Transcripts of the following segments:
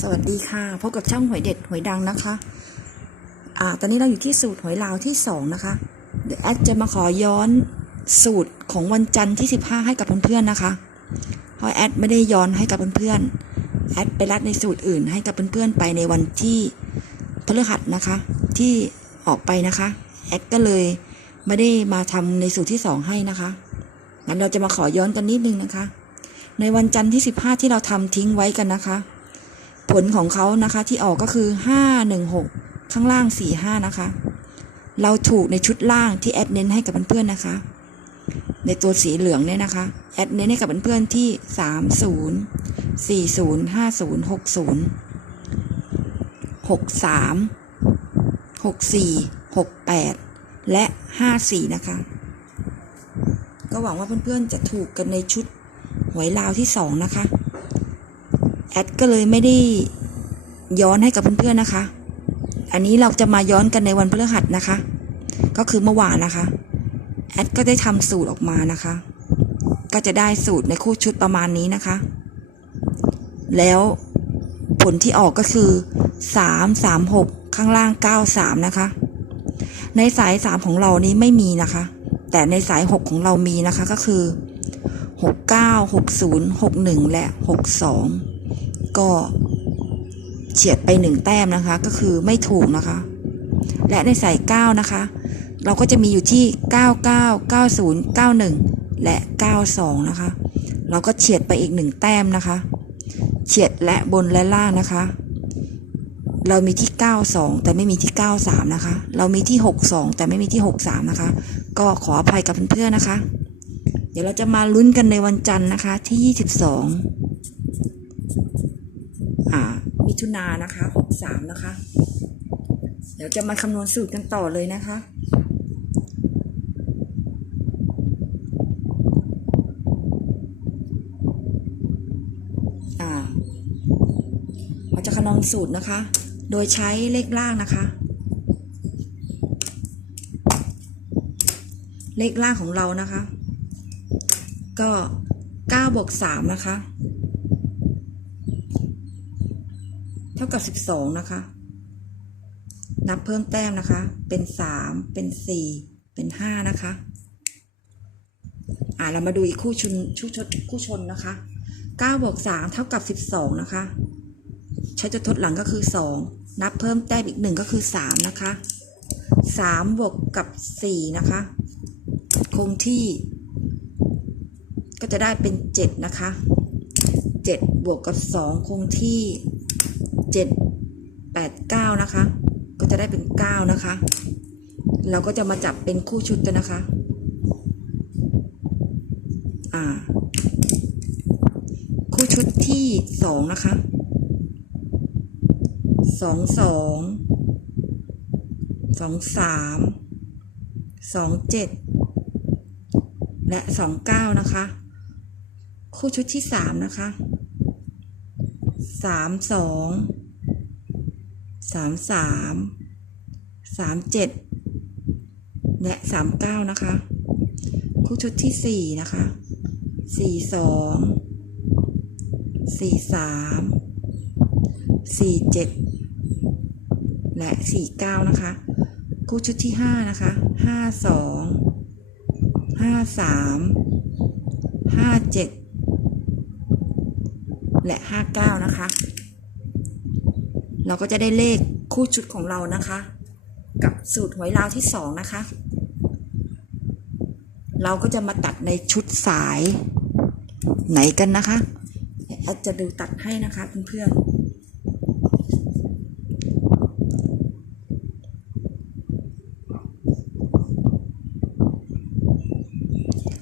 สวัสดีค่ะ พบกับช่องหวยเด็ดหวยดังนะคะ อ่า ตอนนี้เราอยู่ที่สูตรหวยลาวที่สองนะคะเดี๋ยวแอดจะมาขอย้อนสูตรของวันจันทร์ที่15ให้กับเพื่อนๆนะคะเพราะแอดไม่ได้ย้อนให้กับเพื่อนๆแอดไปรัดในสูตรอื่นให้กับเพื่อนๆไปในวันที่พฤหัสนะคะ ที่ออกไปนะคะแอดก็เลยไม่ได้มาทำในสูตรที่สองให้นะคะงั้นเราจะมาขอย้อนกันนิดนึงนะคะ ในวันจันทร์ที่15ที่เราทำทิ้งไว้กันนะคะ ผลของเขานะคะที่ออกก็คือ 516 ข้างล่าง 45 นะคะ เราถูกในชุดล่างที่แอดเน้นให้กับเพื่อนๆนะคะ ในตัวสีเหลืองเนี่ยนะคะแอดเน้นให้กับเพื่อนๆที่ 30 40 50 60 63 64 68 และ 54 นะคะ ก็หวังว่าเพื่อนๆจะถูกกันในชุดหวยลาวที่ 2 นะคะ แอดก็เลยไม่ได้ย้อนให้กับเพื่อนๆนะคะ อันนี้เราจะมาย้อนกันในวันพฤหัสนะคะ ก็คือเมื่อวานนะคะ แอดก็ได้ทำสูตรออกมานะคะ ก็จะได้สูตรในคู่ชุดประมาณนี้นะคะ แล้วผลที่ออกก็คือ 3 3 6 ข้างล่าง 9 3 นะคะ ในสาย 3 ของเรานี้ไม่มีนะคะ แต่ในสาย 6 ของเรามีนะคะก็คือ 69 60 61 และ 62 ก็เฉียดไปหนึ่งแต้มนะคะ ก็คือไม่ถูกนะคะ และในสาย9นะคะ เราก็จะมีอยู่ที่ 99 90 91 และ 92 นะคะ เราก็เฉียดไปอีกหนึ่งแต้มนะคะ เฉียดและบนและล่างนะคะ เรามีที่ 92 แต่ไม่มีที่ 93 นะคะ เรามีที่ 62 แต่ไม่มีที่ 63 นะคะ ก็ขออภัยกับเพื่อนๆนะคะ เดี๋ยวเราจะมาลุ้นกันในวันจันทร์นะคะที่ 22อ่า มิถุนานะคะ63นะคะ เดี๋ยวจะมาคำนวณสูตรกันต่อเลยนะคะอ่าเราจะคำนวณสูตรนะคะ โดยใช้เลขล่างนะคะ เลขล่างของเรานะคะ ก็9บวก3นะคะ เท่ากับ 12 นะคะ นับเพิ่มแต้มนะคะ เป็น 3 เป็น 4 เป็น 5 นะคะ อ่าเรามาดูอีกคู่ชนคู่ชนคู่ชนนะคะ9บวก3เท่ากับ 12 นะคะ ใช้จะทดหลังก็คือ 2 นับเพิ่มแต้มอีก 1 ก็คือ 3 นะคะ 3 บวกกับ 4 นะคะ คงที่ ก็จะได้เป็น 7 นะคะ 7 บวกกับ 2 คงที่ 7 8 9 นะคะ ก็จะได้เป็น 9 นะคะ เราก็จะมาจับเป็นคู่ชุดกันนะคะ อ่า คู่ชุดที่ 2 นะคะ 2 2 2 3 2 7 และ 29 นะคะ คู่ชุดที่ 3 นะคะ 3 2 สามสามสามเจ็ดและสามเก้านะคะ คู่ชุดที่สี่นะคะสี่สองสี่สามสี่เจ็ดและสี่เก้านะคะ คู่ชุดที่ห้านะคะห้าสองห้าสามห้าเจ็ดและห้าเก้านะคะ เราก็จะได้เลขคู่ชุดของเรานะคะ กับสูตรหวยลาวที่สองนะคะ เราก็จะมาตัดในชุดสายไหนกันนะคะแอดจะดูตัดให้นะคะเพื่อนๆ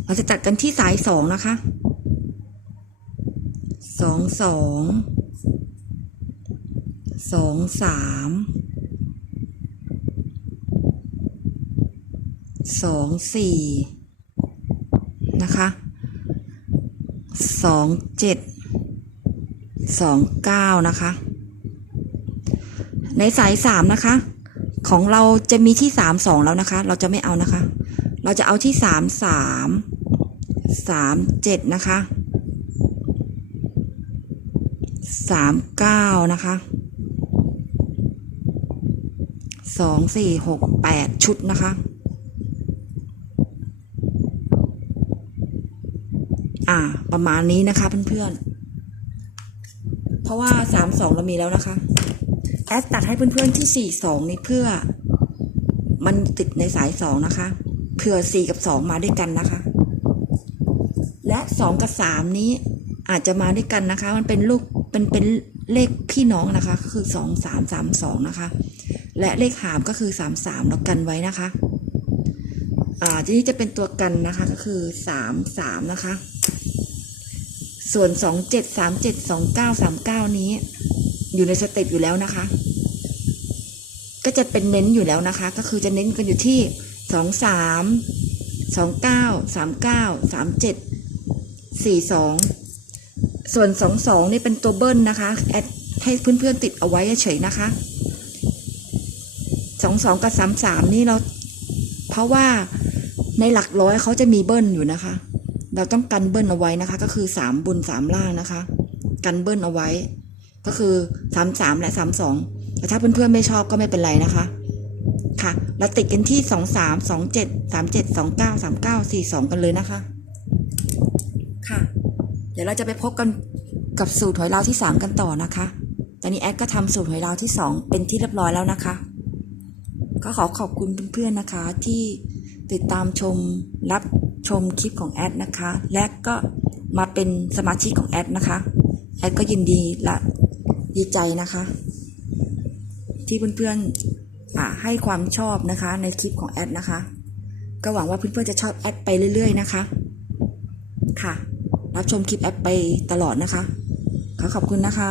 เราจะตัดกันที่สายสองนะคะสองสอง สองสามสองสี่นะคะสองเจ็ดสองเก้านะคะ ในสายสามนะคะ ของเราจะมีที่สามสองแล้วนะคะ เราจะไม่เอานะคะ เราจะเอาที่สามสามสามเจ็ดนะคะสามเก้านะคะ สองสี่หกแปดชุดนะคะ อ่า ประมาณนี้นะคะเพื่อนๆ เพราะว่าสามสองเรามีแล้วนะคะ แอดตัดให้เพื่อนๆที่สี่สองนี้เพื่อ มันติดในสายสองนะคะ เผื่อสี่กับสองมาด้วยกันนะคะ และสองกับสามนี้อาจจะมาด้วยกันนะคะ มันเป็นลูกเป็นเป็นเลขพี่น้องนะคะก็คือสองสามสามสองนะคะ และเลขหามก็คือสามสามแล้วกันไว้นะคะ อ่าทีนี้จะเป็นตัวกันนะคะก็คือสามสามนะคะ ส่วนสองเจ็ดสามเจ็ดสองเก้าสามเก้านี้ อยู่ในสเต็ปอยู่แล้วนะคะ ก็จะเป็นเน้นอยู่แล้วนะคะ ก็คือจะเน้นกันอยู่ที่สองสามสองเก้าสามเก้าสามเจ็ดสี่สองส่วนสองสองนี่เป็นตัวเบิ้ลนะคะแอดให้เพื่อนๆติดเอาไว้เฉยนะคะ สองสองกับสามสามนี่เรา เพราะว่าในหลักร้อยเขาจะมีเบิ้ลอยู่นะคะ เราต้องกันเบิ้ลเอาไว้นะคะ ก็คือสามบนสามล่างนะคะ กันเบิ้ลเอาไว้ ก็คือสามสามและสามสองแต่ถ้าเพื่อนๆไม่ชอบก็ไม่เป็นไรนะคะ ค่ะ เราติดกันที่สองสามสองเจ็ดสามเจ็ดสองเก้าสามเก้าสี่สองกันเลยนะคะ ค่ะ เดี๋ยวเราจะไปพบกันกับสูตรหอยลาวที่สามกันต่อนะคะ ตอนนี้แอดก็ทำสูตรหอยลาวที่สองเป็นที่เรียบร้อยแล้วนะคะ ก็ขอขอบคุณเพื่อนๆนะคะที่ติดตามชมรับชมคลิปของแอดนะคะ และก็มาเป็นสมาชิกของแอดนะคะ แอดก็ยินดีและดีใจนะคะ ที่เพื่อนๆให้ความชอบนะคะในคลิปของแอดนะคะ ก็หวังว่าเพื่อนๆจะชอบแอดไปเรื่อย ๆ นะคะ ค่ะ รับชมคลิปแอดไปตลอดนะคะ ขอขอบคุณนะคะ